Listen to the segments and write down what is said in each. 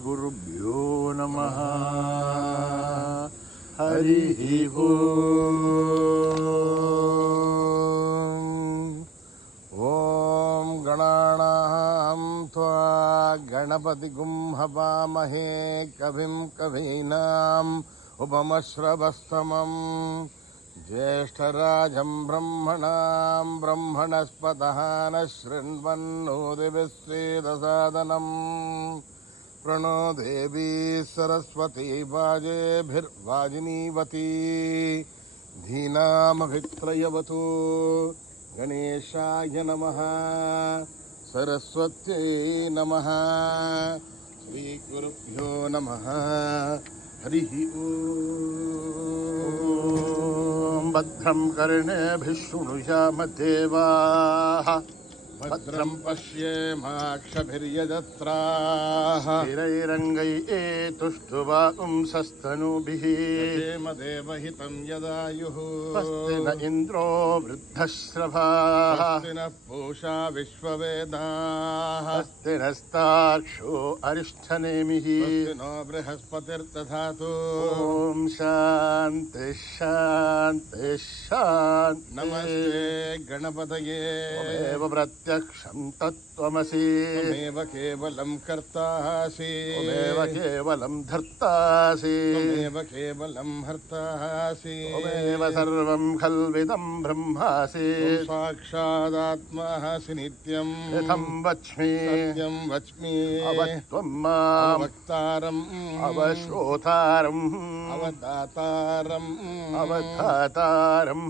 श्रीगुरुभ्यो नमः। हरिः ओम्। ॐ गणानां त्वा गणपतिगुं हवामहे कविं कवीनाम् उपमश्रवस्तमम् ज्येष्ठराजं ब्रह्मणां ब्रह्मणस्पतः न शृण्वन्नोतिभिश्चेदसादनम् प्रणो देवी सरस्वती वाजेभिर्वाजिनीवती धीनामभित्रयवतु। गणेशाय नमः, सरस्वत्यै नमः, श्रीगुरुभ्यो नमः। हरिः ओम्। भद्रं कर्णेभिः शृणुयाम देवाः, भद्रं पश्येमाक्षभिर्यजत्राः, स्थिरैरङ्गैस्तुष्टुवांसस्तनूभिः देवहितं यदायुः। स्वस्ति न इन्द्रो वृद्धश्रवाः, स्वस्ति नः पूषा विश्ववेदाः, स्वस्ति नस्तार्क्ष्यो अरिष्ठनेमिः, स्वस्ति नो बृहस्पतिर्दधातु। ॐ शान्ति शान्ति शान्ति। नमस्ते गणपतये। प्रत्यक्षं तत्त्वमसि, त्वमेव केवलं कर्तासि, त्वमेव केवलं धर्तासि, त्वमेव केवलं हर्तासि, त्वमेव सर्वं खल्विदं ब्रह्मासि, साक्षादात्मासि नित्यं यथं वच्मि सत्यं वच्मि। अवत्वं मां वक्तारम् अवश्रोतारम् अवदातारम् अवधातारम्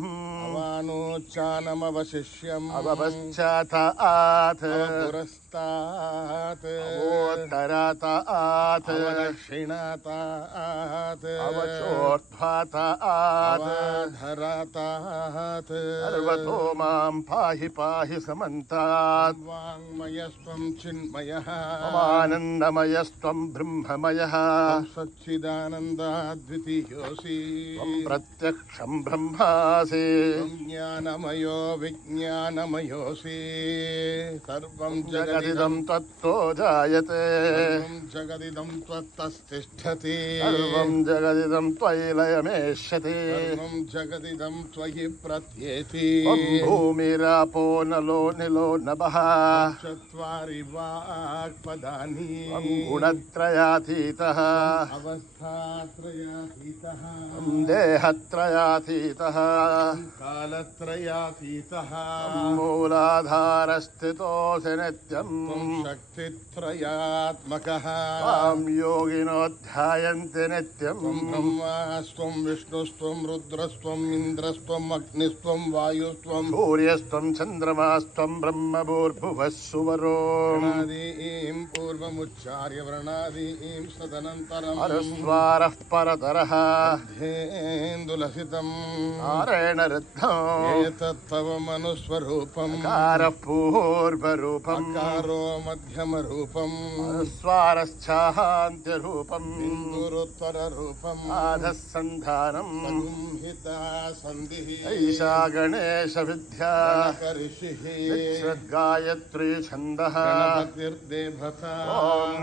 अवानोच्चानमवशिष्यम् अवपश्चातात् पुरस्तात् अवोत्तरातात् अवदक्षिणातात् अवचोर्ध्वातात् अवधरातात्। सर्वतो मां पाहि पाहि समन्तात्। वाङ्मयस्त्वं चिन्मयः आनन्दमयस्त्वं ब्रह्ममयः सच्चिदानन्दाद्वितीयोऽसि। त्वं प्रत्यक्षं ब्रह्मासि, ज्ञानमयो विज्ञानमयोऽसि। सर्वं जगदिदं त्वत्तो जायते, सर्वं जगदिदं त्वत्तस्तिष्ठति, सर्वं जगदिदं त्वयि लयमेष्यति, सर्वं जगदिदं त्वयि प्रत्येति। भूमिरापो नलो निलो नभः चत्वारि वाक्पदानि। गुणत्रयातीतः अवस्थात्रयातीतः देहत्रयातीतः कालत्रयातीतः मूलाधारस्थितोऽसि नित्यम् शक्तित्रयात्मकः। त्वां योगिनो ध्यायन्ति नित्यम्। ब्रह्मास्त्वं विष्णुस्त्वं रुद्रस्त्वम् इन्द्रस्त्वम् अग्निस्त्वं वायुस्त्वं सूर्यस्त्वं चन्द्रमास्त्वं ब्रह्मभूर्भुवः सुवरो। व्रणादीं पूर्वमुच्चार्य व्रणादीं सदनन्तरम् अनुस्वारः परतरः न्दुलसितं नारायण ऋद्धम् एतत्तव मनुस्वरूपम्। कारः पूर्वरूपम् कारो मध्यमरूपम् अनुस्वारश्चान्त्यरूपम् इन्दुरुत्तररूपम् आधः सन्धानम् संहिता सन्धिः। ऐषा गणेश विद्या ऋषिः श्रद्गायत्री छन्दः गणपतिर्देवता। ॐ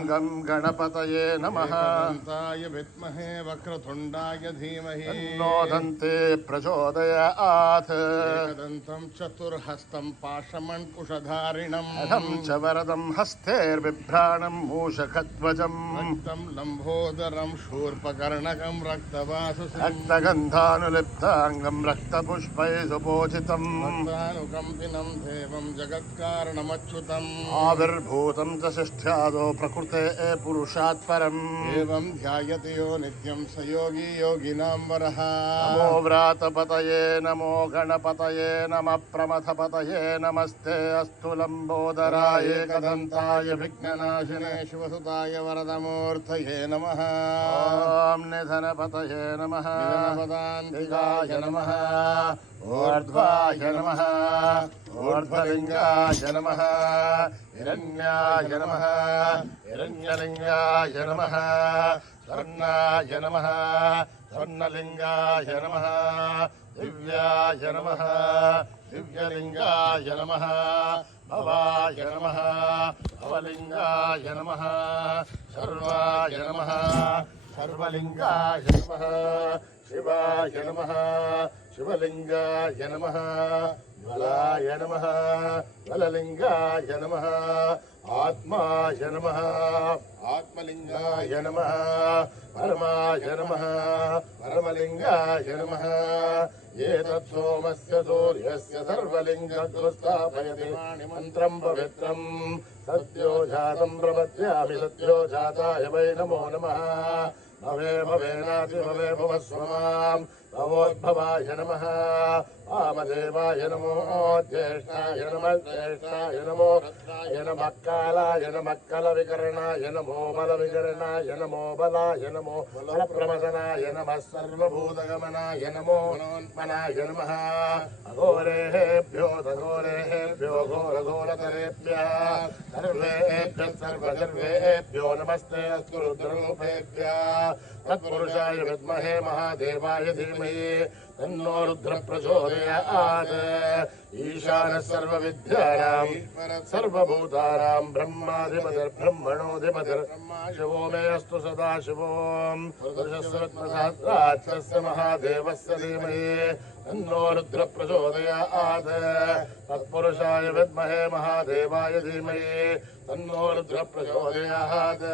गं गणपतये नमः। गणपताय विद्महे वक्रतुण्डाय धीमहि तन्नो दन्ते प्रचोदयात्। एकदन्तं चतुर्हस्तं पाशमण्कुशधारिणम् अधं च वरदं हस्तैर्बिभ्राणं मूषकध्वजम् रक्तं लम्बोदरं शूर्पकर्णकं रक्तवाससं रक्तगन्धानुलिप्ताङ्गं रक्तपुष्पैः सुपूजितं भक्तानुकम्पिनं देवं जगत्कारणमच्युतम् आविर्भूतं च षष्ठ्यादो प्रकृते पुरुषात् परम् एवं ध्यायति यो नित्यं स योगी योगिनां वरः। नमो व्रातपतये नमो गणपतये नमः प्रमथपतये नमस्ते अस्तु लम्बोदराय एकदन्ताय विघ्ननाशिने शिवसुताय वरदमूर्तये नमः। ॐ निधनपतये नमः निधनपदान्तिकाय नमः ऊर्ध्वाय नमः ऊर्ध्वलिङ्गाय नमः हिरण्याय नमः हिरण्यलिङ्गाय नमः स्वर्णाय नमः स्वर्णलिङ्गाय नमः दिव्याय नमः दिव्यलिङ्गाय नमः भवाय नमः भवलिङ्गाय नमः सर्वाय नमः सर्वलिङ्गाय नमः शिवाय नमः शिवलिङ्गाय नमः ज्वलाय नमः ज्वललिङ्गाय नमः आत्माय नमः आत्मलिङ्गाय नमः परमाय नमः परमलिङ्गाय नमः एतत्सोमस्य सूर्यस्य सर्वलिङ्गं स्थापयति मन्त्रं पवित्रं सत्यो जातं प्रपद्यामि सत्यो जाताय वै नमो नमः भवे भवेनाति भवे भवस्वमाम् भवोद्भवाय नमः वामदेवाय नमो ज्येष्ठाय नमः ज्येष्ठाय नमो नमः कालाय नमः कलविकरणाय नमो बलविकरणाय नमो बलाय नमो बलप्रमदनाय नमः सर्वभूतगमनाय नमो मनाय नमः अघोरेभ्यो घोरेभ्यो घोरघोरतरेभ्यः सर्वेभ्यः सर्वसर्वेभ्यो नमस्ते अस्तु रुद्ररूपेभ्यः तत्पुरुषाय विद्महे महादेवाय धीमहि तन्नो रुद्र प्रचोदयात् ईशानः सर्वविद्यानां सर्वभूतानां ब्रह्माधिपतिर्ब्रह्मणोऽधिपतिर् शिवो मे अस्तु सदा शिवो पुरुषस्य महादेवस्य धीमहि तन्नो रुद्र प्रचोदयात् तत्पुरुषाय विद्महे महादेवाय धीमहि तन्नो रुद्र प्रचोदयात्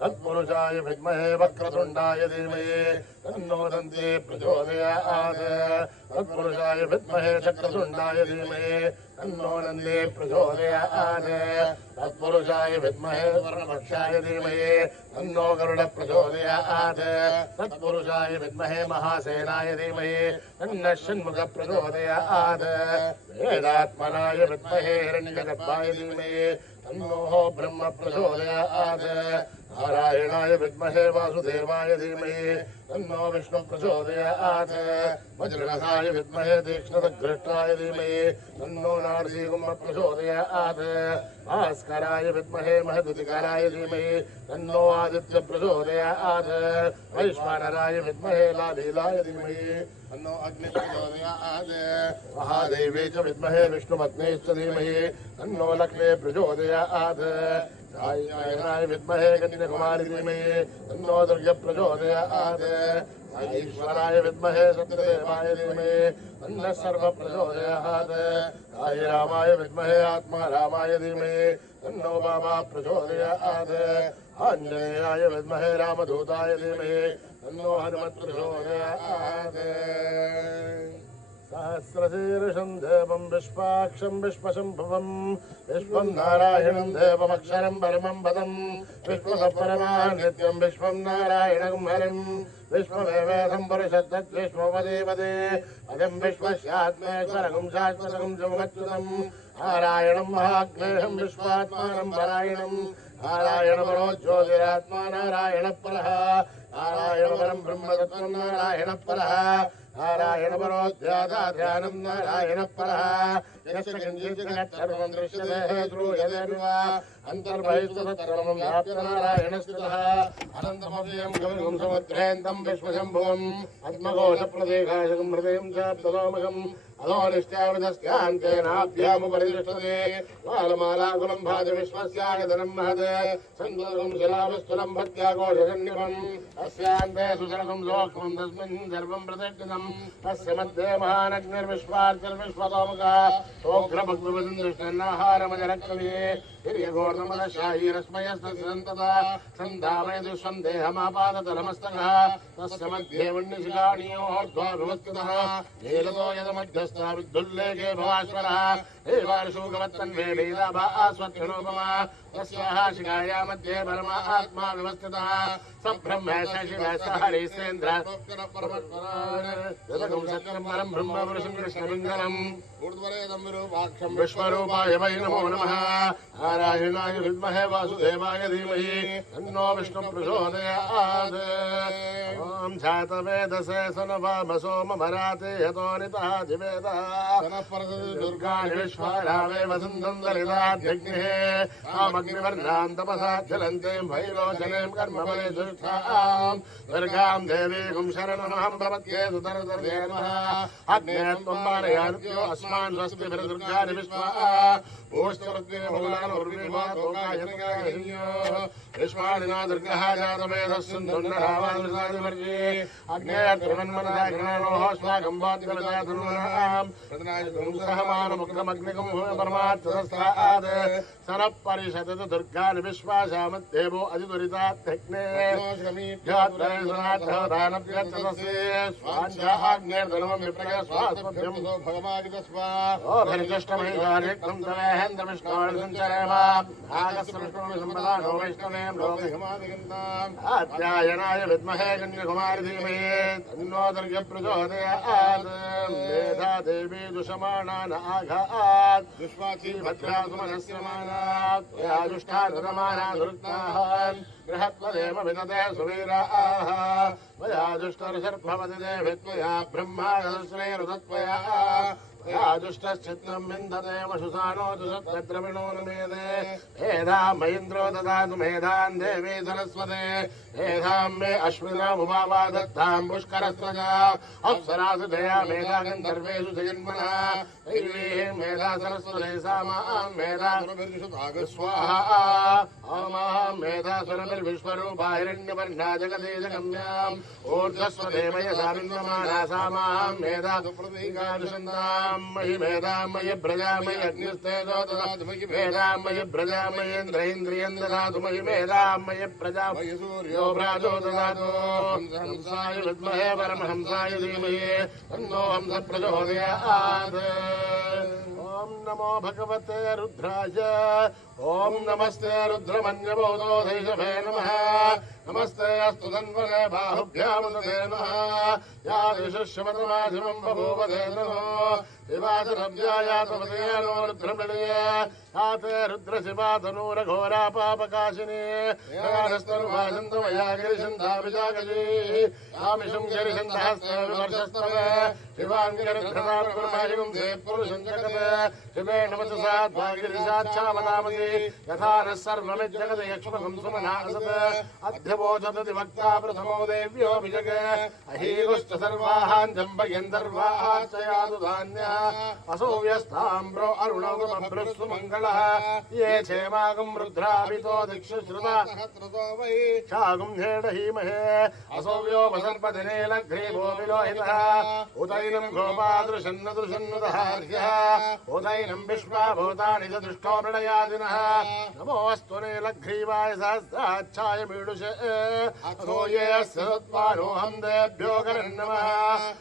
तत्पुरुषाय विद्महे वक्रतुण्डाय धीमहि तन्नो दन्ती प्रचोदयात् तत्पुरुषाय विद्महे चक्रतुण्डाय धीमहि तन्नो नन्दी प्रचोदयात् तत्पुरुषाय विद्महे वरवक्षाय धीमहि तन्नो गरुड प्रचोदयात् तत्पुरुषाय विद्महे महासेनाय धीमहि तन्नः षण्मुख प्रचोदयात् वेदात्मनाय विद्महे हिरण्यगर्भाय धीमहि तन्नो ब्रह्म प्रचोदयात् नारायणाय विद्महे वासुदेवाय धीमहि तन्नो विष्णु प्रचोदयात् वज्रनखाय विद्महे तीक्ष्णदग्रष्टाय धीमहि तन्नो नारसिंह प्रचोदयात् भास्कराय विद्महे महदुतिकाराय धीमहि तन्नो आदित्य प्रचोदयात् वैश्वानराय विद्महे लालीलाय धीमहि तन्नो अग्नि प्रचोदयात् महादेवी च विद्महे विष्णुपत्नीश्च धीमहि तन्नो लक्ष्मी प्रचोदयात् सायणाय विद्महे कन्याकुमारी धीमहि तन्नो दुर्गा प्रचोदयात् ईश्वराय विद्महे सत्यदेवाय धीमहि तन्नः सर्व प्रचोदयात् साई रामाय विद्महे आत्मा रामाय धीमहि तन्नो बाबा प्रचोदयात् आञ्जनेयाय विद्महे रामदूताय धीमहि तन्नो हनुमत् प्रचोदयात् सहस्रशीर्षं देवं विश्वाक्षं विश्वशम्भुवं विश्वं नारायणं देवमक्षरं परमं पदं विश्वसपरमान् नित्यं विश्वं नारायणं हरिं विश्वमेवेदं परिषद्दत् विश्वपदेवदे पदं विश्वस्यात्मेश्वरं शाश्वतं जगमच्युतं नारायणं महाग्नेहं विश्वात्मानं परायणं नारायणपरो ज्योतिरात्मा नारायणपरः नारायणपरं ब्रह्मतत्त्वं नारायणपरः नारायणपरो ध्यानं नारायणपरः यस्य किञ्चित् सर्वं दृश्यते श्रूयते वा अन्तर्बहिस्तत्सर्वं व्याप्य नारायणस्थितः अनन्तमव्ययं गगनं समुद्रेन्दं विश्वशम्भुवं पद्मघोषप्रदेकाशकं हृदयं च तदोमकम् अलोनिष्ट्यावृतस्यान्तेनाभ्यामुपरिदृष्टते बालमालाकुलं भाति विश्वस्यायतनं महत् सन्दोकं शिलावस्तुलं भक्त्याघोषसन्निभम् अस्यान्ते सुशरणं लोकं तस्मिन् सर्वं प्रतिष्ठितम् तस्य मध्ये महानग्निर्विश्वार्तिर्विश्वतोमुखः सोऽग्रभग्निवदन्दृष्टन्नाहारमजरक्कविः हिर्यघोर्णमदशायीरस्मयस्तन्तता सन्धामयति स्वं देहमापादतलमस्तकः तस्य मध्ये वह्निशिखाणीयोर्ध्वाभिवस्थितः नीलतो यदमध्यस्था विद्युल्लेखे भवाश्वरः एवार्षूकवत्तन्वे लीलाभा आस्वत्थिनोपमा तस्याः शिखाया मध्ये परमा आत्मा विवस्थितः स ब्रह्म शिवः स हरिश्चेन्द्र सत्यं परं ब्रह्म पुरुषं कृष्णपिङ्गलम् विश्वरूपाय वै नमो नमः नारायणाय विद्महे वासुदेवाय धीमहि तन्नो विष्णुः प्रचोदयात् ॐ जातवेदसे सनवामसो ममराते यतो नितः जिवेदः दुर्गाणि वैश्वानावे वसन्तं दलिताध्यग्निः तामग्निवर्णां तपसा ज्वलन्ते भैरोचनें कर्मफले दुष्टां दुर्गां देवीं शरणमहं प्रपद्ये सुतरतर्ये नमः अग्ने त्वं पारयार्यो अस्मान् स्वस्तिभिर्दुर्गानि विश्वा ओष्ठवद्ये बहुलानुर्विभातोकायतकायन्यो विश्वानिना दुर्गः जातवेदस्सुन्दुन्नरावादुर्गादिवर्ये अग्ने त्रिवन्मनसा गणानोः स्वागं वाद्यवता धनुनां सहमानमुग्रमग्निकं परमार्थदस्तात् सरः परिषदत दुर्गानि विश्वासामद्देवो अधिदुरितात्यग्ने ध्यात्वरे सनाथदानव्यर्थदस्ये स्वाञ्चाग्नेर्धनमं विप्रय स्वास्मभ्यं भगवागितस्वा ओभरिजष्टमहिदार्यक्तं तवेहेन्द्रविष्णोर्सञ्चरेम भागस्विष्णुसम्पदानो वैष्णवें लोकहिमादिगन्ताम् आध्यायनाय विद्महे कन्याकुमारी धीमहि तन्नो दुर्गप्रचोदयात् मेधा देवी दुषमाणान आघात् दुष्वाची भद्रासुमनस्यमानात् त्वयाजुष्टानरमाना दुर्गान् बृहत्वदेव विदते सुवीराः त्वया दुष्टर्षर्भवति देवि त्वया ब्रह्माणश्रेरुतत्वया त्वया दुष्टश्चित्तं विन्दते वशुसानो दुषद्रविणो न मेदे मेधां मयीन्द्रो ददातु मेधां देवी सरस्वते मेधां मे अश्विनामुपा दत्तां पुष्करस्रजा अप्सरासु दया मेधा गन्धर्वेषु जयन्मनः दैवीं मेधा सरस्वते सा मां मेधा स्वाहा ओमां मेधा सुरभिर्विश्वरूपा हिरण्यवर्णा जगदीशगम्याम् ऊर्ध्वस्वदेवय सा विन्द्यमाना सा मां मेधा सुप्रतीकानुसन्धां मयि मेधां मयि प्रजामयि अग्निस्तेजो ददातु मयि मेधां मयि प्रजामयि इन्द्रियं ददातु मयि मेधां मयि प्रजामयि सूर्यो भ्राजो ददातु हंसाय विद्महे परमहंसाय धीमहि तन्नो हंसः प्रचोदयात् ओम नमो भगवते रुद्राय ओम नमस्ते रुद्रमन्यबोधोधैषभे नमः नमस्ते अस्तु तन्वने बाहुभ्यामुदते नमः या दिशश्वतमाधिमं बभूवते नमो दिवाचरव्यायातवदेनो रुद्रमृळये याते रुद्रशिवातनूरघोरापापकाशिनी यानस्तनुभाषन्तमया गिरिशन्धाभिजागजी यामिषं गिरिशन्धहस्ते विमर्शस्तवे शिवाङ्गिरिधृतात्महिं ते पुरुषं जगते शिवे नमससाद्भागिरिशाच्छामनामति यथा नः सर्वमिज्जगति यक्ष्मकं सुमनासत् अध्यवोचदति वक्ता प्रथमो देव्योऽभिजगे अहीगुश्च सर्वाहान् जम्बयन्दर्वाश्चयादु धान्यः असौव्यस्ताम्रो अरुणवृमभ्रस्तु मङ्गलः ये क्षेमागं रुद्राभितो दिक्षुश्रुता शागं हेडहीमहे असौव्योपसर्पदिने लघ्रीभो विलोहितः उदैनं गोपादृशन्नदृशन्नुदहार्यः उदैनं विश्वा भूतानि च दृष्टो प्रणयादिनः नमोऽस्तु नीलग्रीवाय सहस्राच्छाय मीडुषे अथो ये अस्य सत्त्वानोऽहं देभ्यो करन्नमः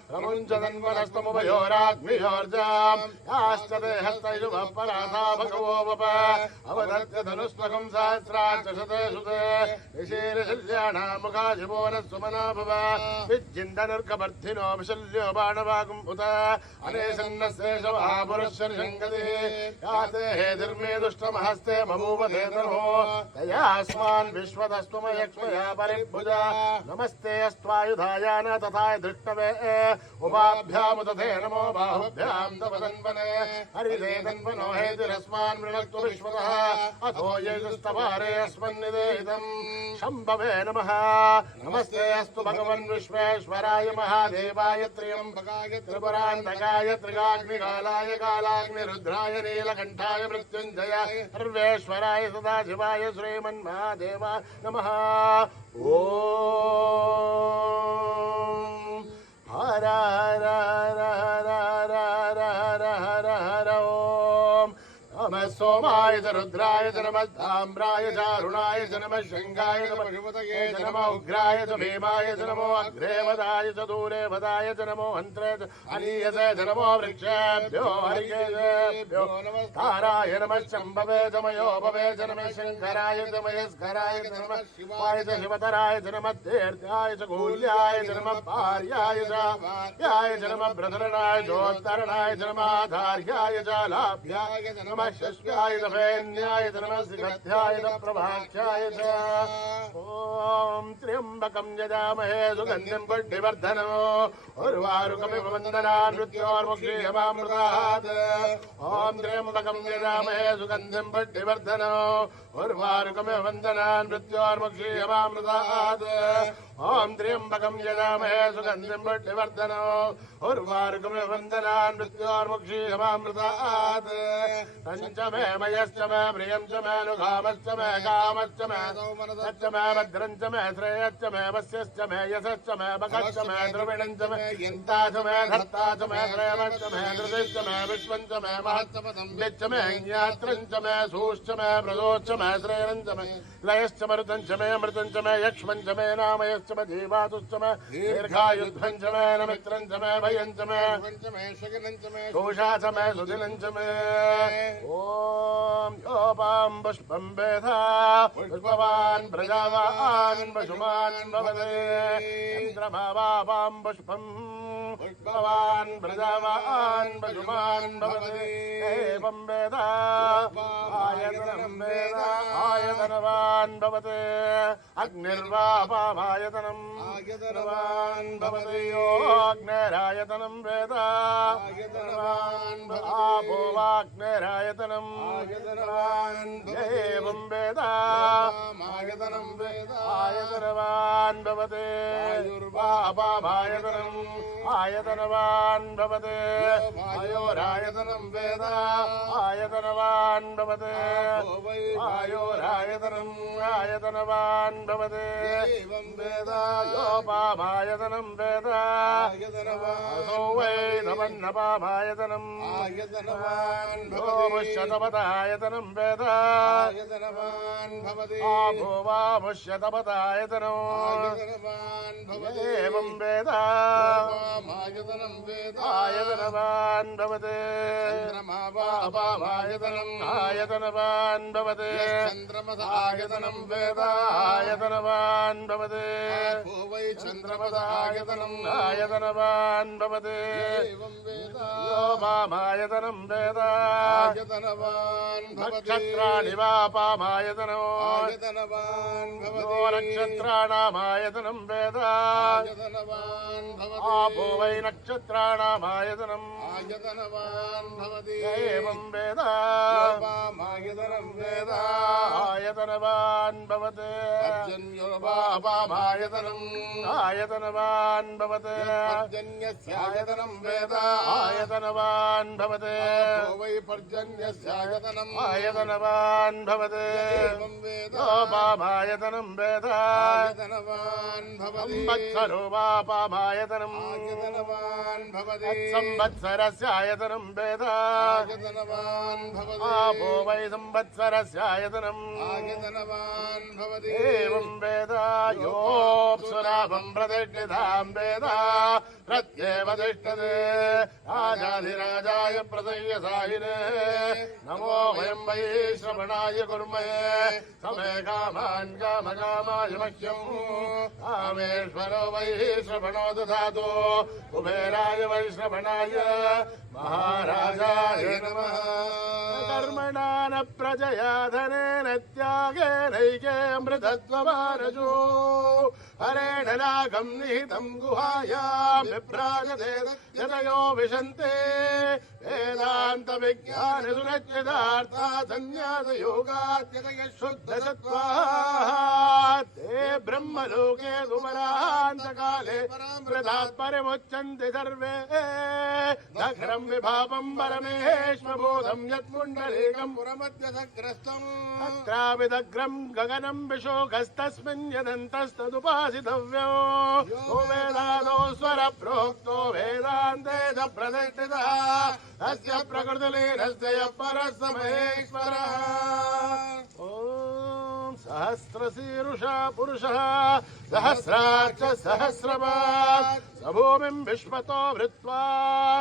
प्रमुञ्चदन्वनस्तमुभयोराग्नियोर्जाम् याश्च ते हस्तैषुभः पराथा भगवो वप अवदत्य धनुष्पकं सहस्राच्च शते सुते निशीलशल्याणां मुखाशिवो नः सुमना भव विज्जिन्दनुर्गवर्धिनो विशल्यो बाणवागुम् उत अनेशन्नस्येषवापुरुषनिषङ्गतिः याते हेतिर्मे दुष्टमहस्ते बभूवते तनो तयास्मान् विश्वतस्त्वमयक्ष्मया परिभुजा नमस्ते अस्त्वायुधायान तथाय दृष्टवे उपाभ्यामुदथे नमो बाहुभ्यां तव तन्वने हरिते तन्वनो हेतिरस्मान् मृणक्तु विश्वतः अथो यजुस्तवारे अस्मन्निदेहितं शम्भवे नमः नमस्ते अस्तु भगवन् विश्वेश्वराय महादेवाय त्र्यम्बकाय त्रिपुरान्तकाय त्रिगाग्निकालाय कालाग्निरुद्राय नीलकण्ठाय मृत्युञ्जयाय सर्वेश्वराय सदाशिवाय श्रीमन्महादेवाय नमः ॐ हर हर हर हर हर हर हर हर ॐ नमः सोमाय च रुद्राय च नमः ताम्राय च अरुणाय च नमः शृङ्गाय नमः शिवतये च नमः उग्राय च भीमाय च नमो अग्रे वदाय च दूरे वदाय च नमो हन्त्रे च अनीयसे च नमो वृक्षेभ्यो हरिकेशेभ्यो ताराय नमः शम्भवे च मयोभवे च नमः शङ्कराय च मयस्कराय च नमः शिवाय च शिवतराय च नमः तीर्थाय च गूल्याय च नमः पार्याय च नमः प्रधरणाय चोत्तरणाय च नमः धार्याय च लाभ्याय च नमः शस्याय च वैन्याय नमस्कृत्याय प्रभाख्याय च ॐ त्र्यम्बकं यजामहे सुगन्धिं पुष्टिवर्धनम् उर्वारुकमिव वन्दनान् मृत्योर्मुक्षीयमामृतात् ॐ त्र्यम्बकं यजामहे सुगन्धिं पुष्टिवर्धनम् उर्वारुकमिव वन्दनान् मृत्योर्मुक्षीयमामृतात् ॐ त्र्यम्बकं यजामहे सुगन्धिं पुष्टिवर्धनम् उर्वारुकमिव वन्दनान् मृत्योर्मुक्षीयमामृतात् तञ्च मे मयश्च मे प्रियं च मे नुकामश्च मे कामश्च मे सौमनश्च मे भद्रं च मे श्रेयश्च मे वस्यश्च मे यशश्च मे भगश्च मे द्रविणं च मे यन्ता च मे धर्ता च मे श्रेयश्च मे धृतिश्च मे विश्वं च मे महत्तपदं विच्च मे ज्ञात्रं च मे सूश्च मे प्रदोश्च मे श्रेयं च मे लयश्च मरुतं च मे अमृतं च मे यक्ष्मं च मे नामयश्च मे जीवातुश्च मे दीर्घायुध्वं च मे नमित्रं च मे भयं च मे दोषा च मे सुदिनं च मे ॐ योपां पुष्पं वेधा पुष्पवान् प्रजावान् पशुमान् भवते चन्द्रमा वापां पुष्पं पुष्पवान् प्रजावान् पशुमान् भवते एवं वेदा आयतनं वेदा आयतनवान् भवते अग्निर्वापामायतनम् आयतनवान् भवते योऽग्निरायतनं वेदा आयतनवान् आपो वाग्निरायतनम् आयतनवान् एवं वेदा आयतनं वेदा आयतनवान् भवते वायुर्वापामायतनम् आयतनवान् भवते आयोरायतनं वेदा आयतनवान् भवते आयोरायतनम् आयतनवान् भवते एवं वेदा योपामायतनं वेदा असो वै नवन्नपामायतनम् आयतनवान् भवते वेदा आयतनवान् भवते आपो वामुष्यतपदायतनम् आयतनवान् भवते एवं वेदा आयतनं वेदा आयतनवान् भवते चन्द्रमा वापामायतनम् आयतनवान् भवते चन्द्रमस आयतनं वेदा आयतनवान् भवते वै चन्द्रमस आयतनम् आयतनवान् भवते एवं वेदा योपामायतनं वेदा आयतनवान् नक्षत्राणि वापामायतनम् आयतनवान् भवते नक्षत्राणामायतनं वेदा आयतनवान् भवते आपो वै नक्षत्राणामायतनम् आयतनवान् भवति एवं वेदा योपामायतनं वेदा आयतनवान् भवते पर्जन्यो वापामायतनम् आयतनवान् भवते पर्जन्यस्यायतनं वेदा आयतनवान् भवते वै पर्जन्यस्यायतनम् आयतनवान् भवते एवं वेदा योपामायतनं वेदा आयतनवान् भवति संवत्सरो वापामायतनम् आयतनवान् भवति संवत्सरस्य आयतनं वेदा आयतनवान् भवति आपो वै संवत्सरस्य आयतनम् आयतनवान् भवति एवं वेदा योऽप्सुराभं प्रतिष्ठितां वेदा प्रत्येव तिष्ठते राजाधिराजाय प्रसय्यसायिने नमो वयं वै श्रवणाय कुर्महे समे कामान् कामकामाय मह्यम् कामेश्वरो वै श्रवणो ददातु कुबेराय वै श्रवणाय महाराजाय नमः कर्मणा न प्रजया धनेन त्यागेनैके अमृतत्वमानजो हरेण नागं निहितं गुहायां विभ्राजते यतयो विशन्ते वेदान्तविज्ञानसुरच्युतार्था सन्न्यासयोगात्यतयः शुद्धसत्त्वात् ते ब्रह्मलोके सुमरान्तकाले वृथात् परिमुच्यन्ते सर्वे दघ्रं विभावं परमेश्वरबोधं यत्पुण्डरीकं पुरमध्यसग्रस्तम् अत्रापि दग्रं गगनं विशोकस्तस्मिन् यदन्तस्तदुपासितव्यो यो वेदादो स्वरप्रोक्तो वेदान्ते च प्रतिष्ठितः तस्य प्रकृतिलीनस्य यः परः स महेश्वरः ॐ सहस्रशीर्षा पुरुषः सहस्रार्च सहस्रपात् भूमिं विश्वतो वृत्वा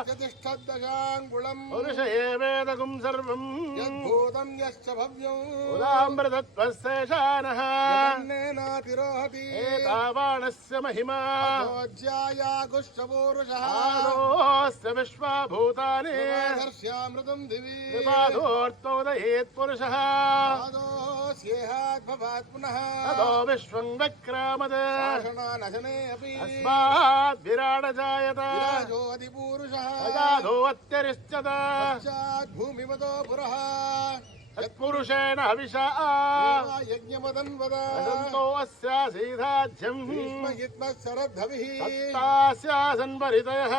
प्रतिष्ठद्दशाङ्गुलम् पुरुषये वेदगुं सर्वम् यद्भूतं यश्च भव्यम् उदामृतत्वस्येषानः नातिरोहति एतावाणस्य महिमा ज्यायागुश्च पूरुषः आदोऽस्य विश्वभूतानि दर्श्यामृतं दिवि कृपादोऽर्थोदयेत् पुरुषः आदोऽस्येहाद्भवात् पुनः ततो विश्वं विक्रामत् शासनानशने अपि अस्मात् विराड जायत विराजोऽधिपूरुषः अजाधोऽत्यरिष्यत पश्चात् भूमिमतो पुरः तत्पुरुषेण हविषा यज्ञमदन्वद असन्तो अस्यासीधाज्यम् शरद्धविः तत्तास्यासन्वरितयः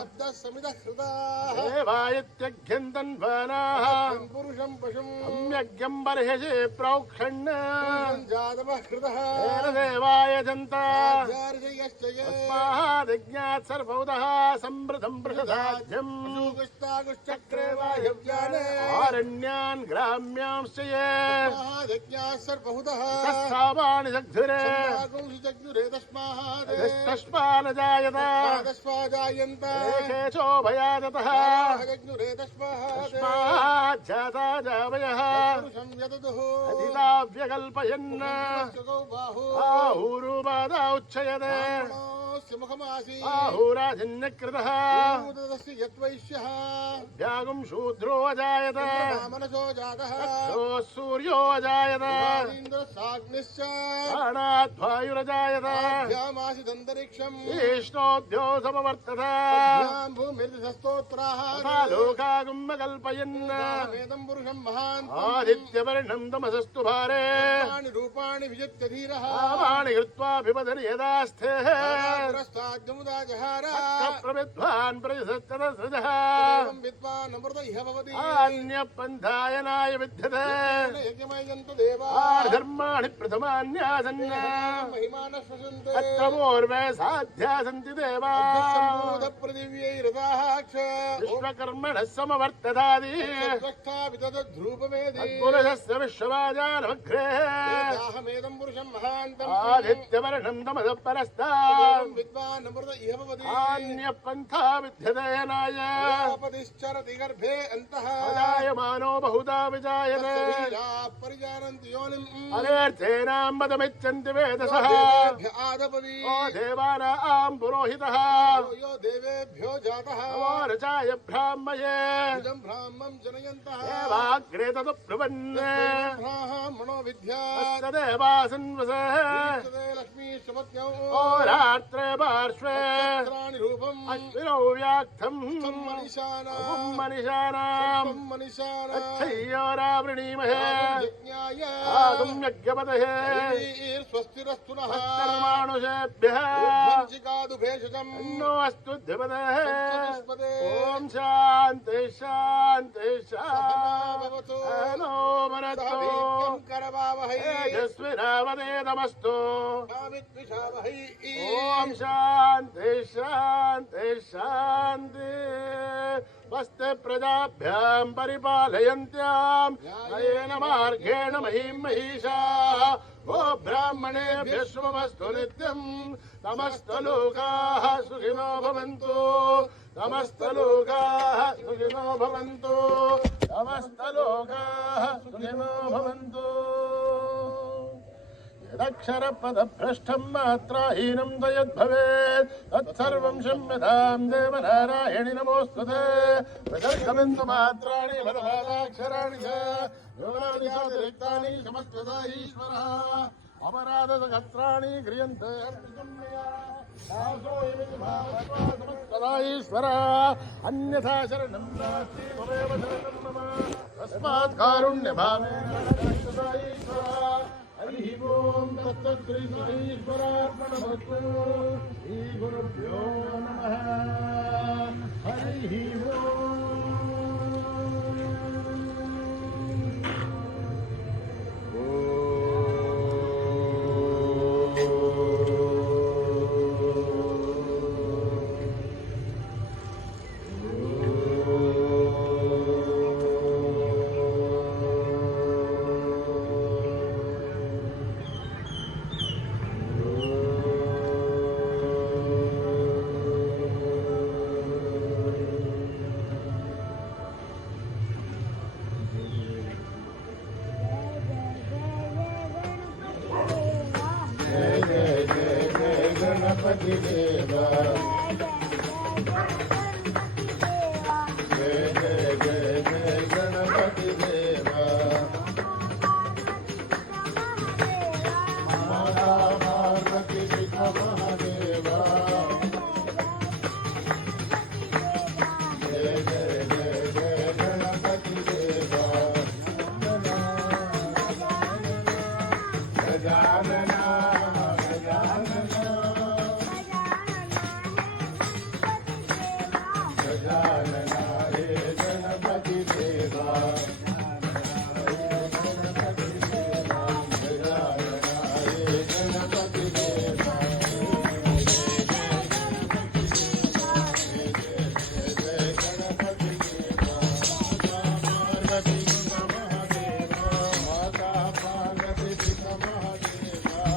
शब्दः समितः कृताः देवायत्यघ्यन्तन्वानाः पुरुषं पशुम् सम्यग्यं बर्हिषि प्रोक्षण् जातवः कृतः तेन देवायजन्त ऋषयश्च तस्मादिज्ञात् सर्वौदः समृद्धं पृषदाज्यम् गुष्टागुश्चक्रे वायव्याने आरण्यान् ग्राम्यांश्च ये यज्ञाः सर्वहुतः तस्सावाणि जग्धुरे जग्नुरे तस्मात् तस्मान् जायत तस्माजायन्त एकेशोभयादतः जग्नुरे तस्मात् तस्मात् जाता जावयः पुरुषं यदतुः अधिताव्यकल्पयन् गौ बाहु आहुरुपादा उच्चयते मुखमासी आहुराजन्यकृतः तस्य यद्वैश्यः व्यागुं शूद्रो अजायत मनसो जातः अक्षोः सूर्यो अजायत इन्द्रसाग्निश्च प्राणाद्वायुरजायत भ्यामासिदन्तरिक्षम् ईष्णोद्यो समवर्तत भूमिर्धस्तोत्राः तथा लोकागुं कल्पयन् वेदं पुरुषं महान् आदित्यवर्णं तमसस्तु भारे रूपाणि विजित्य धीरः आवाणि कृत्वा पिबधन् यदास्थे पुरस्ताद्यमुदा जहार प्रविद्वान् प्रजसत्यतसृजः विद्वान् अमृत इह भवति अन्यपन्थायनाय विद्यते यज्ञमयन्त देवा धर्माणि प्रथमान्यासन् महिमानः श्वसन्ते अत्र पूर्वे साध्या सन्ति देवा पृथिव्यैरथाः विश्वकर्मणः समवर्ततादि ध्रुवमेधि पुरुषस्य विश्ववाजानमग्रे दाहमेदं पुरुषं महान्तम् आदित्यवर्णं तमसः परस्तात् विद्वान् अमृत इह भवति अन्यपन्था विद्यते नाय आपतिश्चरति गर्भे अन्तः अजायमानो बहुधा विजायते परिजानन्ति योनिम् अनेर्थेनां मदमिच्छन्ति वेदसः आदपति ओ देवानां पुरोहितः यो देवेभ्यो जातः रचाय ब्राह्मये इदं ब्राह्मं जनयन्तः देवाग्रे तदुब्रुवन् ब्राह्मणो विद्या देवासन्वसे लक्ष्मी सुमत्यौ ओ रात्रे पार्श्वे रूपम् अश्विनौ व्याक्तम् मनिषानाम् अच्छय्योरावृणीमहे यज्ञाय आगम्यज्ञपतये स्वस्तिरस्तु नः कर्माणुषेभ्यः भेषजम् नो अस्तु धिपतेः ॐ शान्ति शान्ति शान्ति नो मनतो करवावहै तेजस्विनावदेतमस्तु विद्विषावहै ॐ शान्ति शान्ति शान्ति वस्ते प्रजाभ्यां परिपालयन्त्यां नयेन मार्गेण महीं महिषाः वो ब्राह्मणेभ्यः शुभमस्तु नित्यं समस्तलोकाः सुखिनो भवन्तु समस्तलोकाः सुखिनो भवन्तु समस्तलोकाः सुखिनो भवन्तु यदक्षरपदभ्रष्टं मात्राहीनं यद्भवेत् तत्सर्वं क्षम्यतां देवनारायणि नमोऽस्तुते विसर्गबिन्दु मात्राणि भदभादाक्षराणि च योगानि चातिरिक्तानि समस्तदा ईश्वरः अपराधसहस्राणि क्रियन्ते समस्तदा ईश्वरः अन्यथा शरणं नास्ति त्वमेव शरणं मम तस्मात् कारुण्यभावेन समस्तदा ईश्वरः हरिः ओम् तत्तत् ईश्वरार्पणमस्तु श्रीगुरुभ्यो नमः हरिः गणपति देवा जय जय जय जय गणपति देवा माता पार्वती पिता महादेवा जय जय जय जय गणपति देवा गजानना गजानना रे गणपति देवा गणपति देवा गजानना रे गणपति देवा पार्वती महादेवा माता पार्वती महादेवा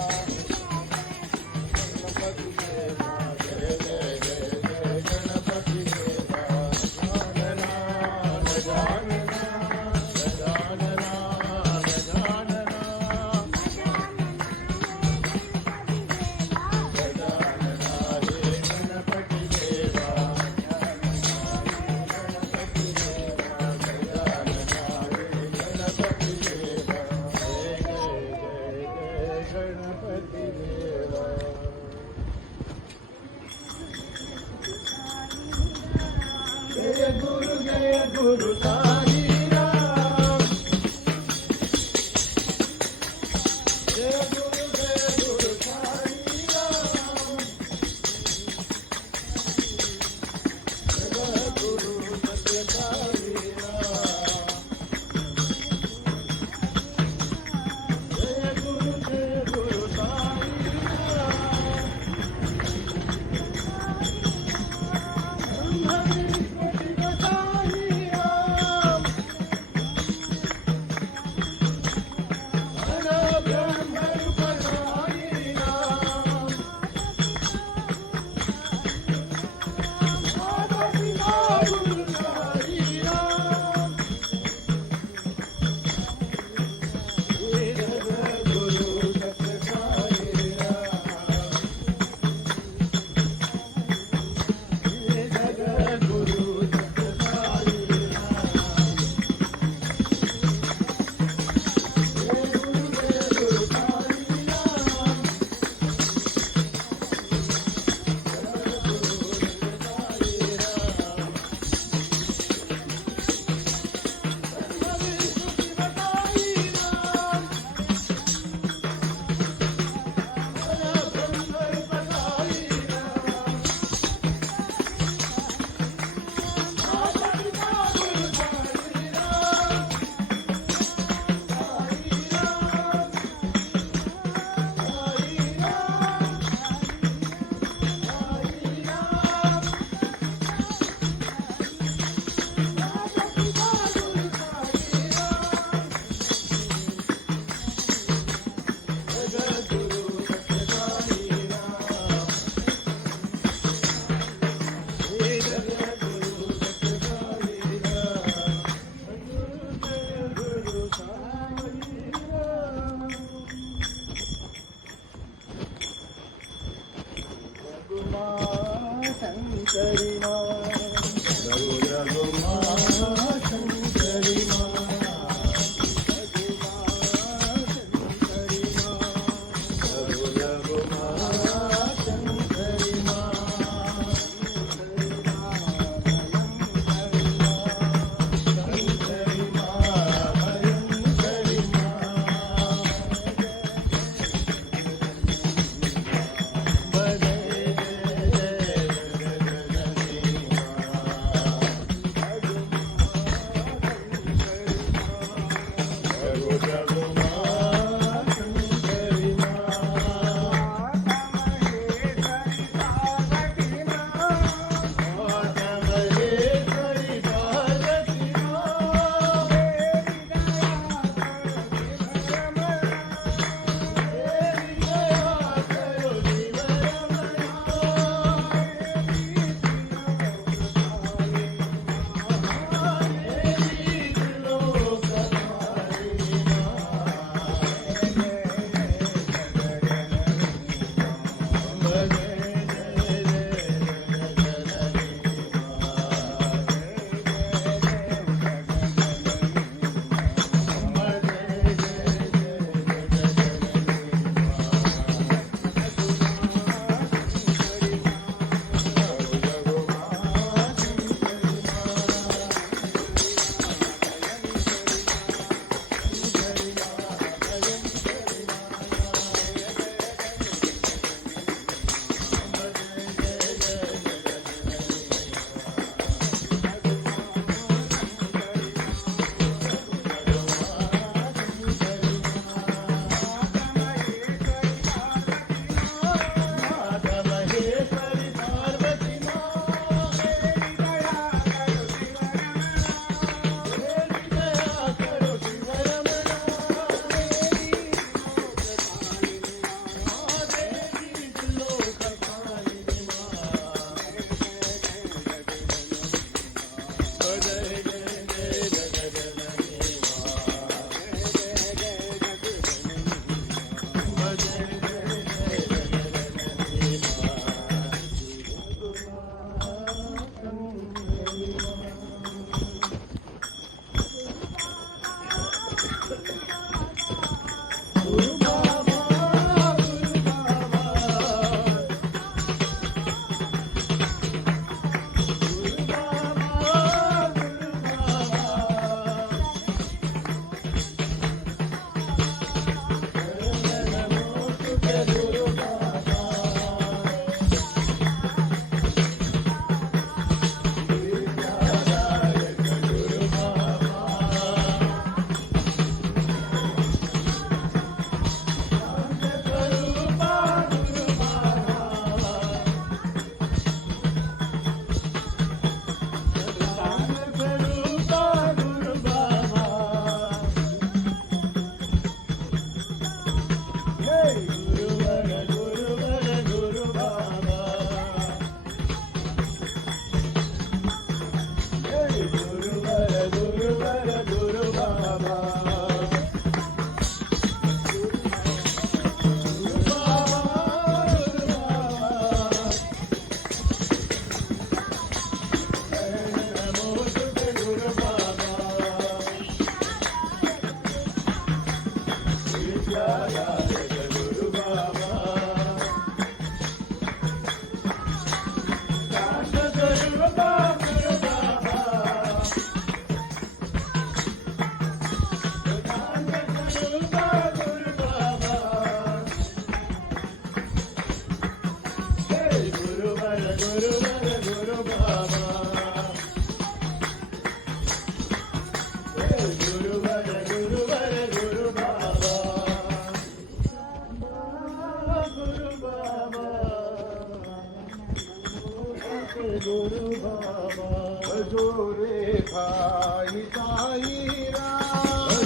जोरे भाई साईरा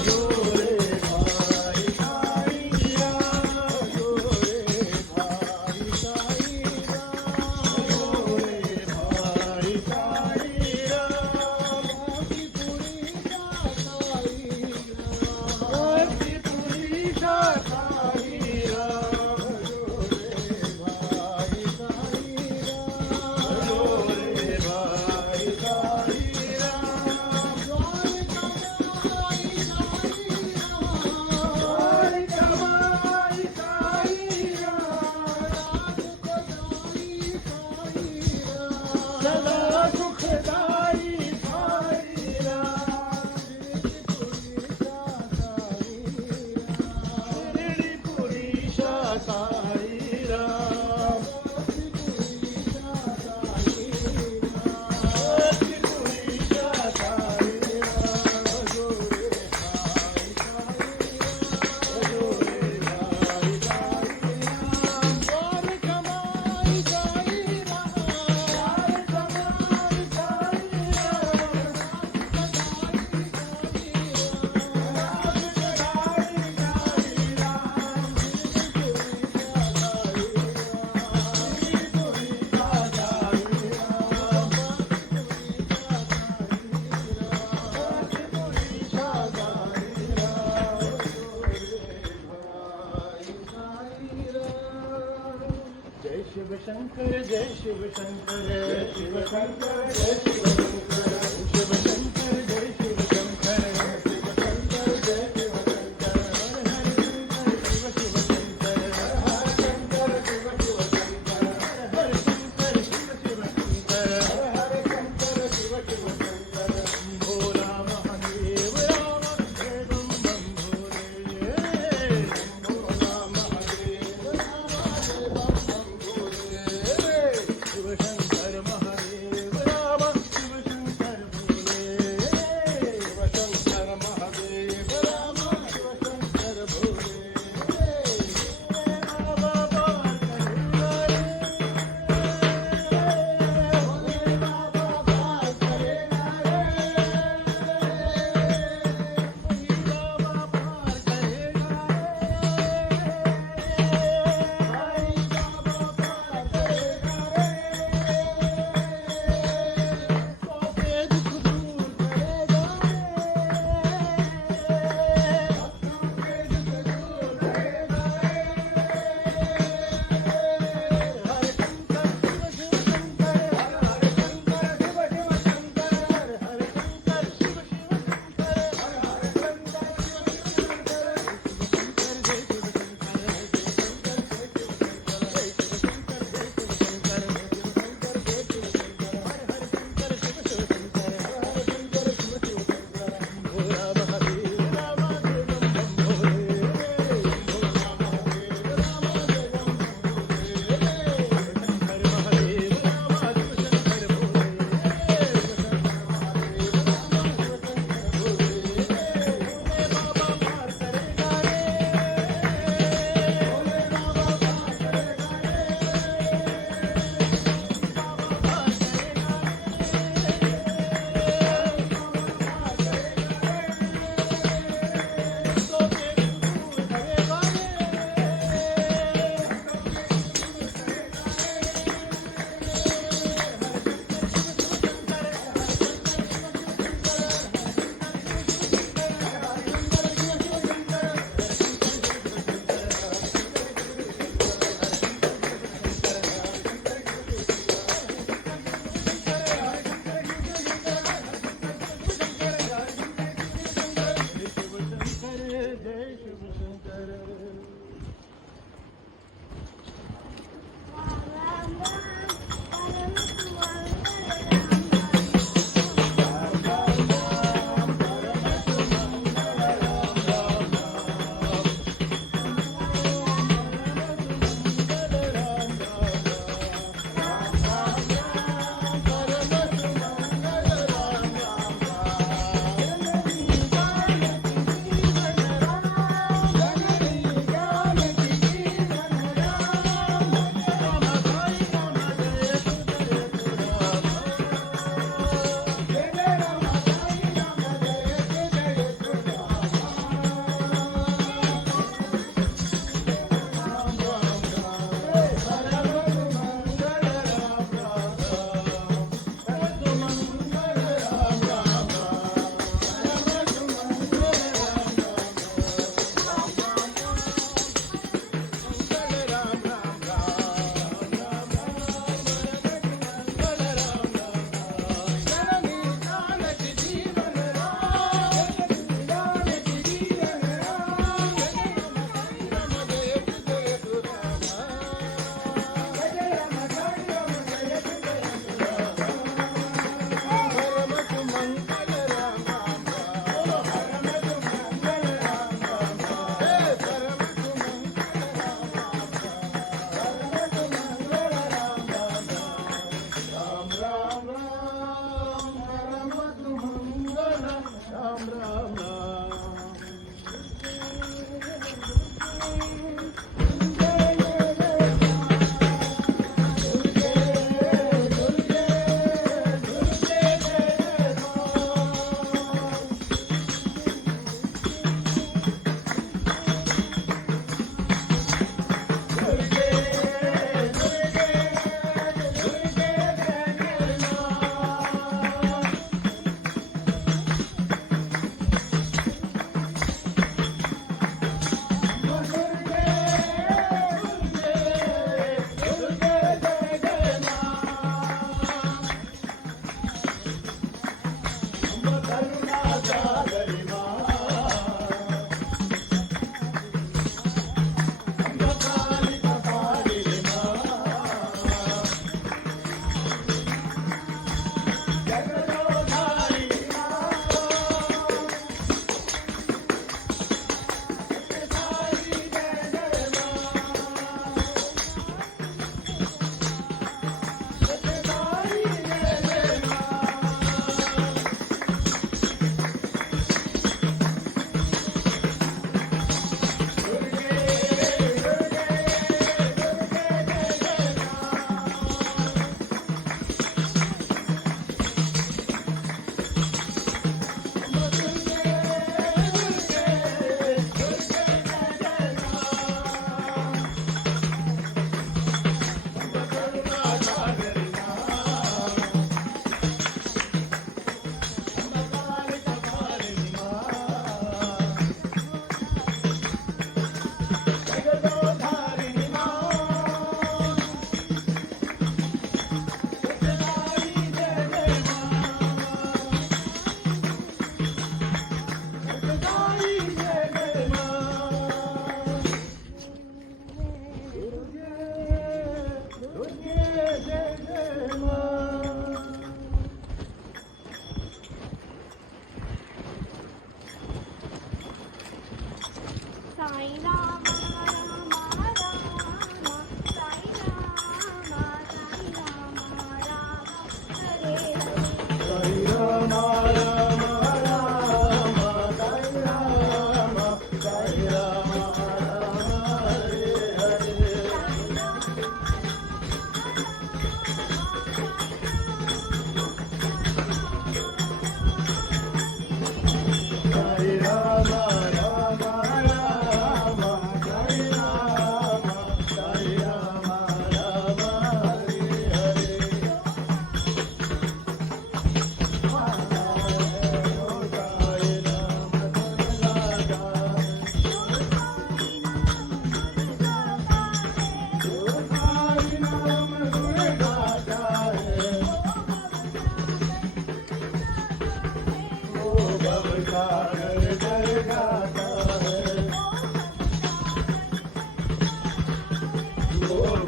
जोरे भाई साईरा जोरे भाई साईरा जोरे भाई साईरा पुरी साईरा जय शिव शंकर जय शिव शंकर जय शिव शंकर जय शिव शंकर शिव शंकर जय शिव शंकर शिव शंकर जय शिव शंकर हर शंकर शिव शिव शंकर हर शंकर शिव शिव शंकर हर शंकर शिव शिव शंकर हर शंकर शिव शिव शंकर भोला महादेव राम जय बम बम भोले भोला महादेव राम जय बम बम शिव शंकर महादेव राम शिव शंकर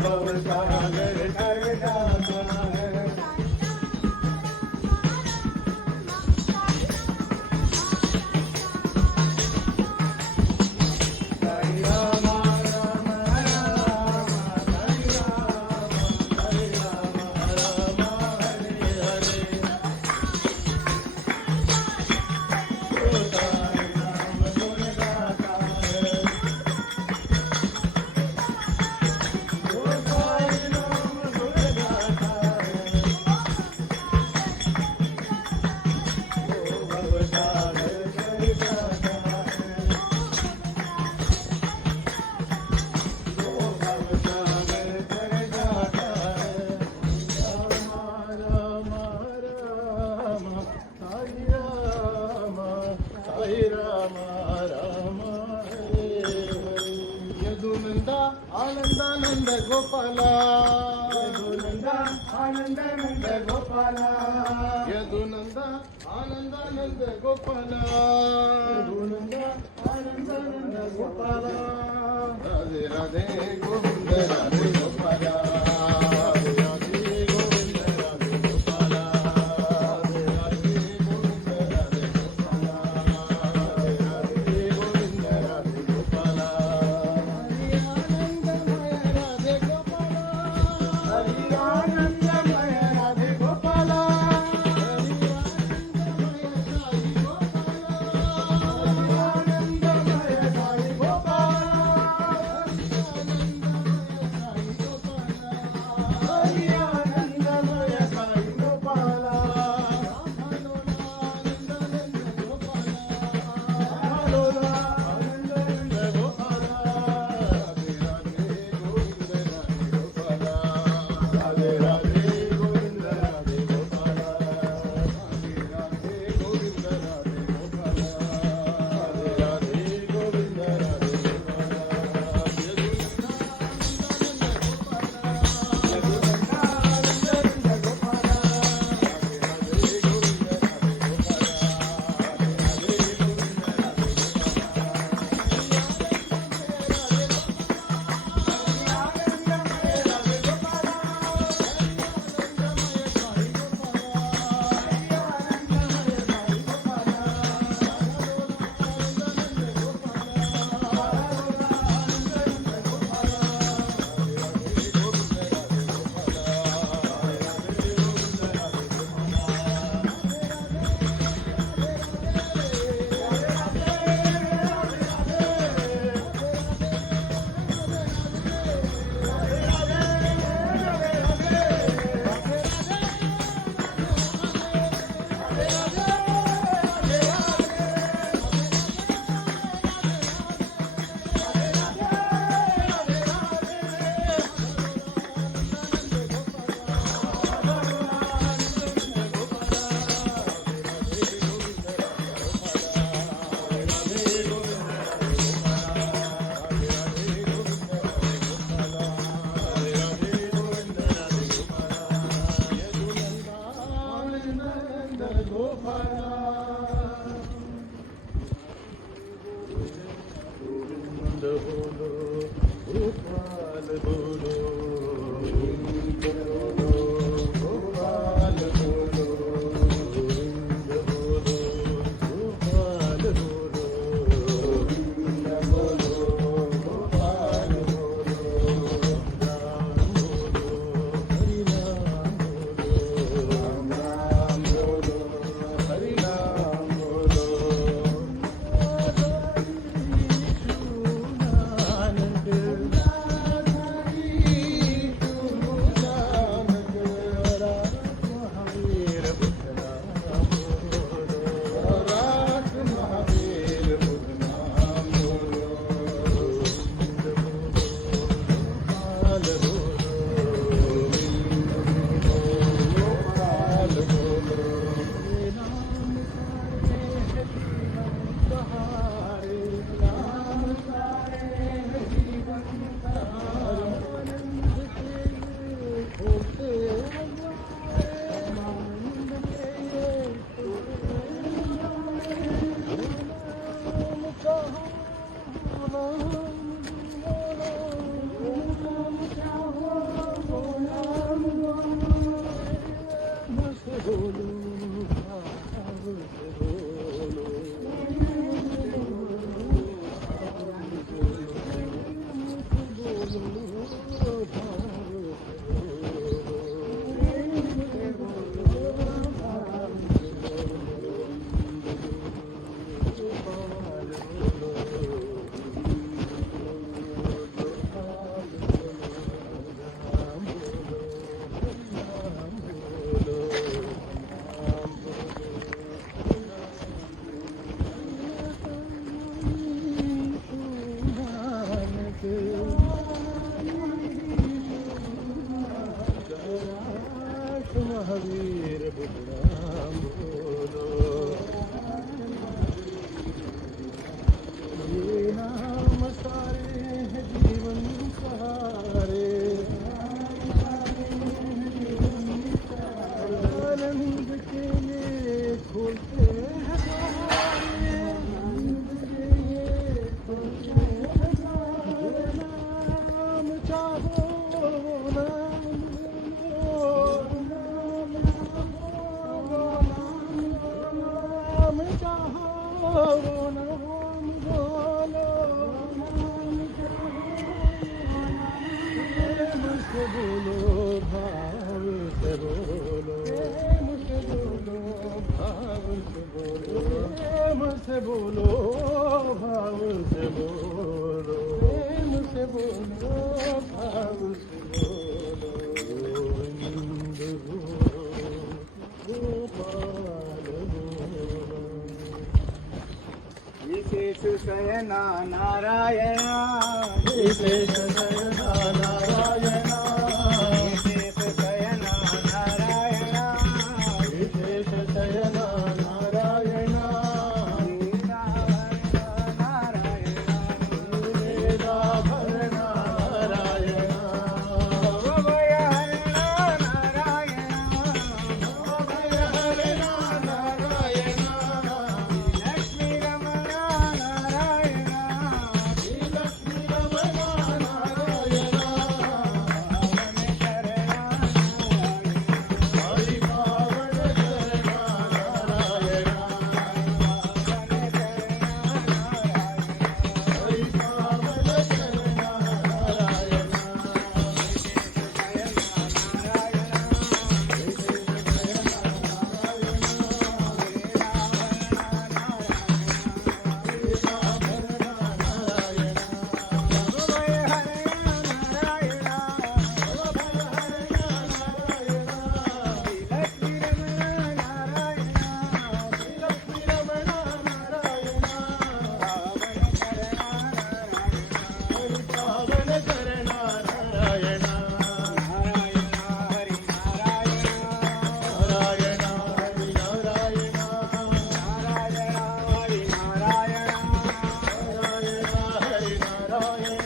भवसागर कर जाता है साई राम राम राम साई राम राम हरे हरे ओ साई राम गुण गाता है ओ साई राम गुण गाता है ओ भवसागर कर जाता है ओ भवसागर कर जाता है राम राम साई राम राम हरे हरे यदुनंदा आनंदानंद गोपाला यदुनंदा आनंदानंद गोपाला यदुनंदा आनंदानंद गोपाला यदुनंदा आनंदानंद गोपाला राधे राधे गोविंद राधे गोपाला राधे राधे गोविंद राधे गोपाला राधे राधे गोविंद राधे गोपाला राधे राधे गोविंद राधे गोपाला हरि आनंदमय राधे गोपाला हरि आनंदमय राधे गोपाला हरि आनंदमय साई गोपाला हरि आनंदमय साई गोपाला हरि आनंदमय साई गोपाला रामलोला आनंदानंद गोपाला राधे राधे गोविंद राधे गोपाला राधे राधे गोविंद राधे गोपाला राधे राधे गोविंद राधे गोपाला राधे राधे गोविंद राधे गोपाला यदुनंदा आनंदानंद गोपाला राधे राधे गोविंद राधे गोपाला राधे राधे गोविंद राधे गोपाल बोलो गोविंद बोलो गोपाल बोलो गोविंद बोलो गोपाल बोलो गोविंद बोलो गोपाल बोलो राम बोलो हरि राम बोलो राम बोलो हरि राम बोलो आनंद मुझसे बोलो भाव से बोलो, मुझसे बोलो भाव से बोलो, मुझसे बोलो भाव से बोलो, मुझसे बोलो भाव से बोलो, गोविंद बोलो गोपाल बोलो। विशेष शयना नारायणा, विशेष शयना नारायणा, विशेष शयना नारायणा, विशेष शयना नारायणा, वीराभरण नारायणा, वेदाभरण नारायणा, अभयहरण नारायणा, नारायणा, लक्ष्मी रमण नारायणा, लक्ष्मी रमण नारायणा, हरि पावन शरणा नारायणा, हरि पावन शरणा नारायणा, लक्ष्मी रमण नारायणा, हरि पावन शरणा नारायणा, नारायणा हरि नारायणा, नारायणा हरि नारायणा, नारायणा हरि नारायणा, नारायणा हरि नारायणा,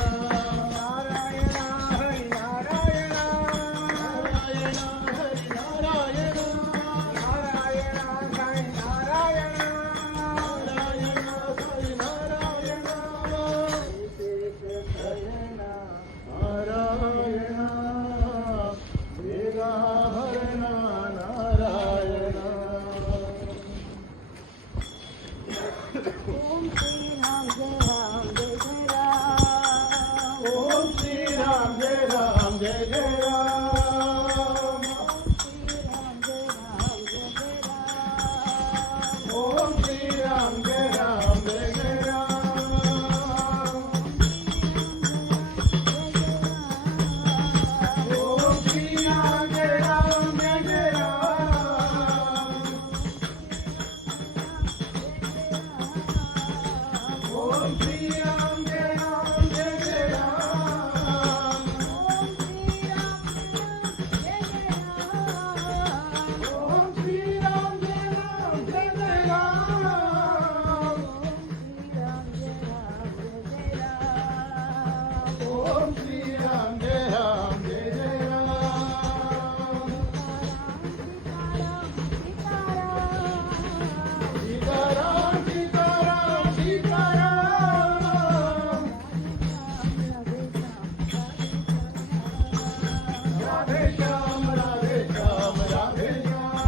नारायणा हरि नारायणा, नारायणा हरि नारायणा, नारायणा हरि नारायणा, नारायणा वेदाभरण नारायणा। ओम श्री राम जय राम जय जय राम। ओम श्री राम जय राम जय जय राम, ओम श्री राम जय राम जय जय राम। ओम श्री राम जय राम जय जय राम, ओम श्री राम जय राम जय जय राम, ओम श्री राम जय राम जय जय राम। ओम श्री राम जय राम जय जय राम, सीताराम सीताराम सीताराम, राधे श्याम राधे श्याम राधे श्याम,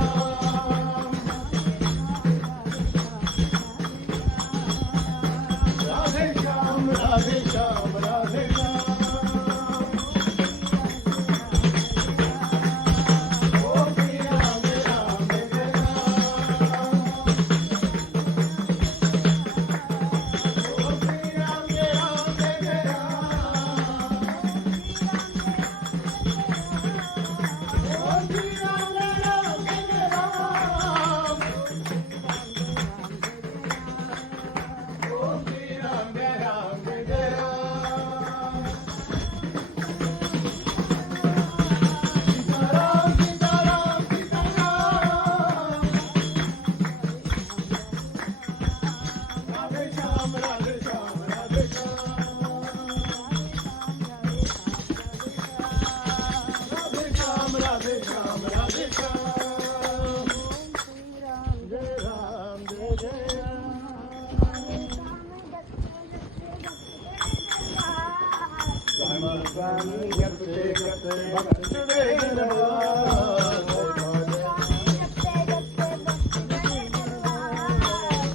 राधे श्याम राधे श्याम राधे श्याम, ओम श्री राम जय राम जय जय राम, ओम श्री राम जय राम जय जय राम, ओम श्री राम जय राम जय जय राम, ओम श्री राम जय राम जय जय राम, सीताराम सीताराम सीताराम, राधे श्याम राधे श्याम राधे श्याम, राधे श्याम राधे श्याम राधे श्याम, जय राम जय जय राम, स्वामी जपते जपते भक्त जय दरबार,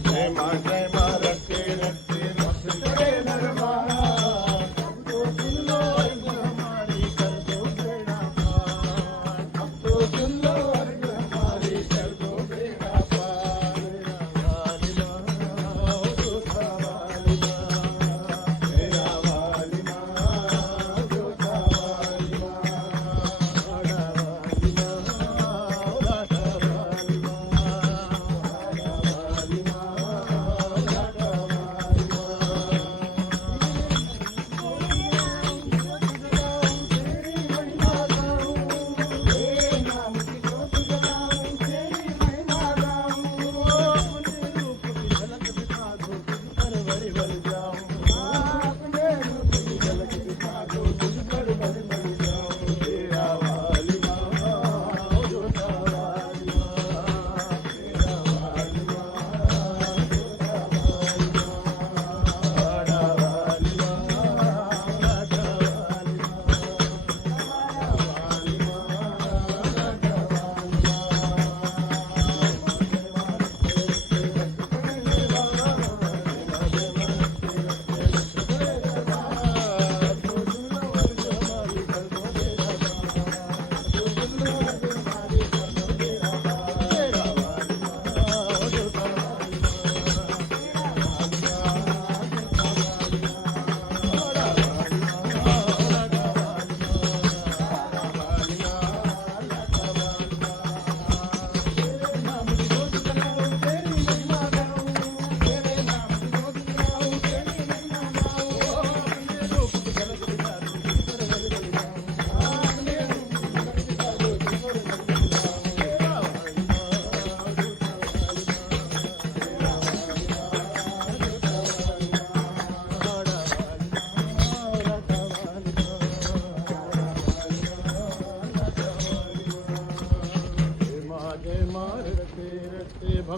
जय मां रखते रखते भक्त जय दरबार, तो सुन लो हमारी कर दो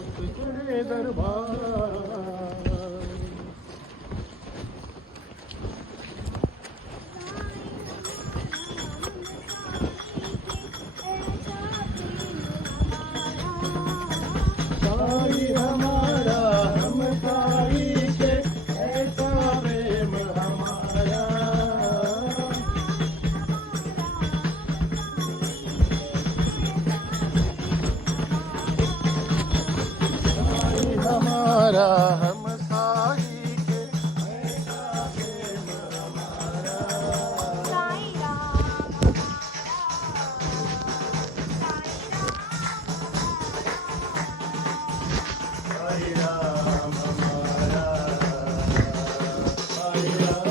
भक्त तुझे दरबार साई हमारा हम साई के ऐसा प्रेम हमारा साई हमारा हम साई के ऐसा प्रेम हमारा साई राम हमारा साई राम हमारा साई राम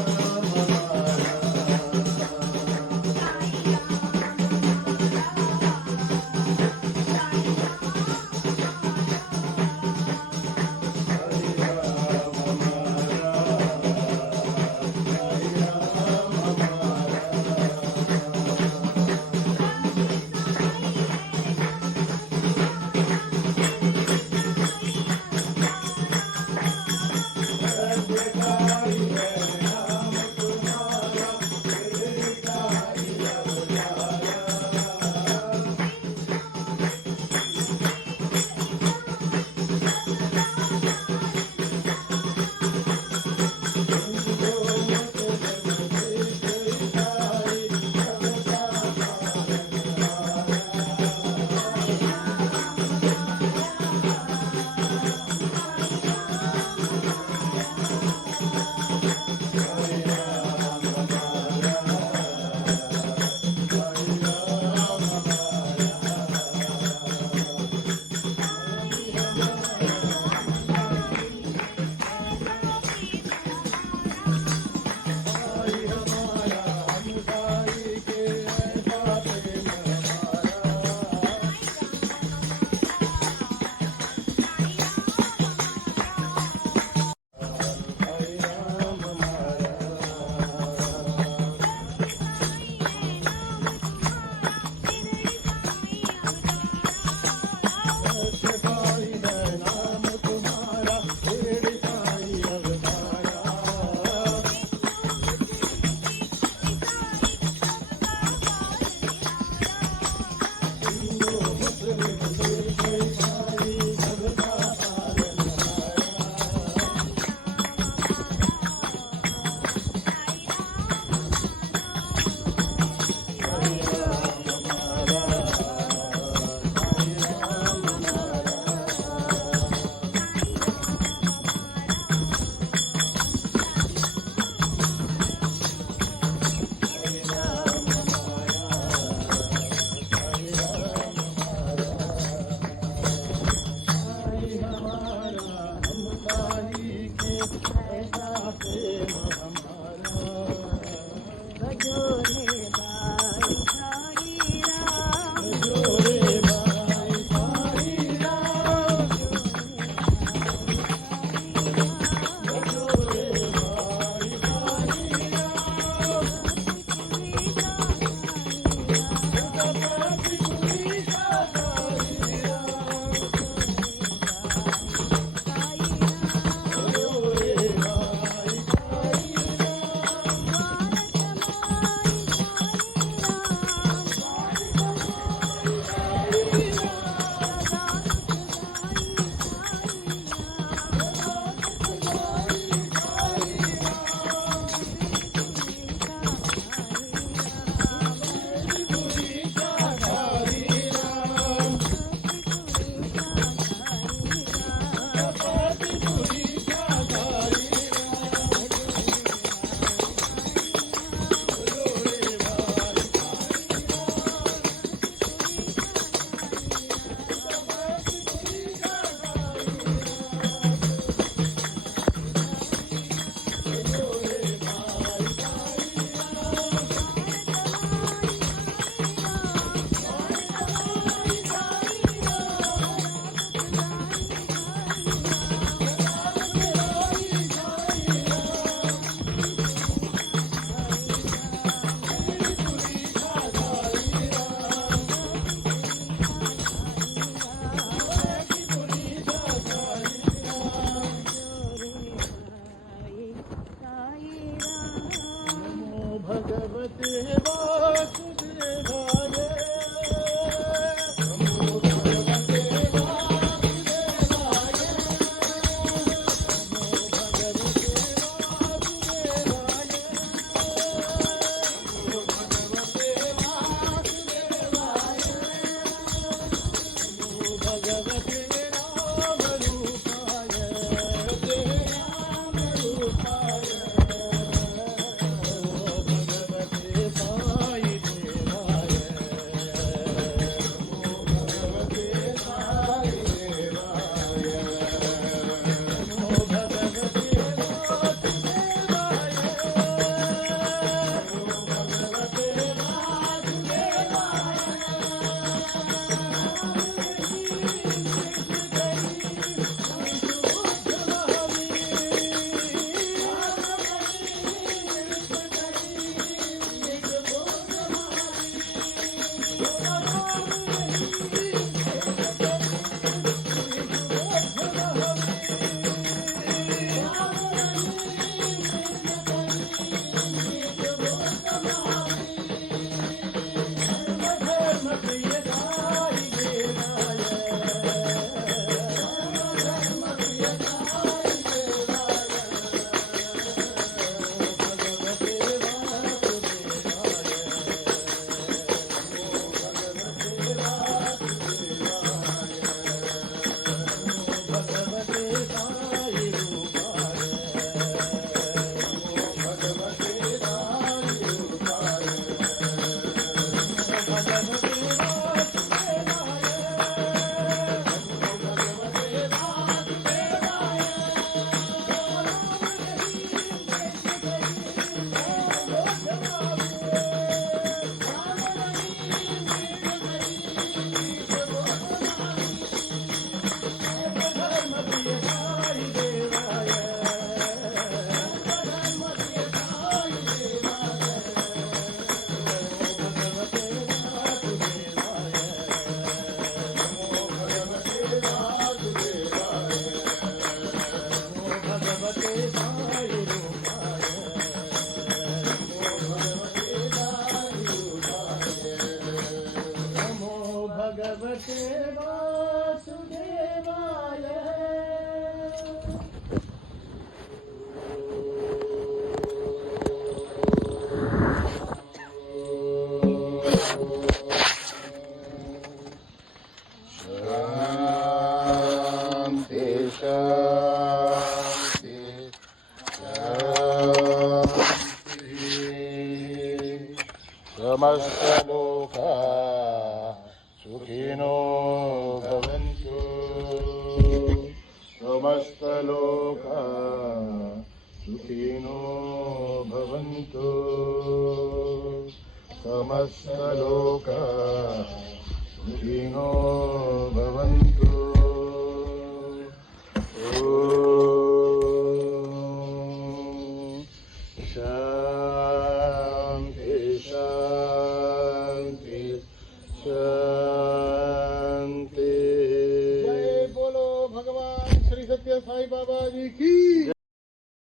हमारा साई राम हमारा भगवते वासुदेवाय भगवते वासुदेवाय शांति शांति शांति समस्त लोका सुखिनो भवन्तु समस्त लोका सुखिनो भवन्तु समस्त लोका सुखिनो भवन्तु शांति शांति शांति जय बोलो भगवान श्री सत्य साई बाबा जी की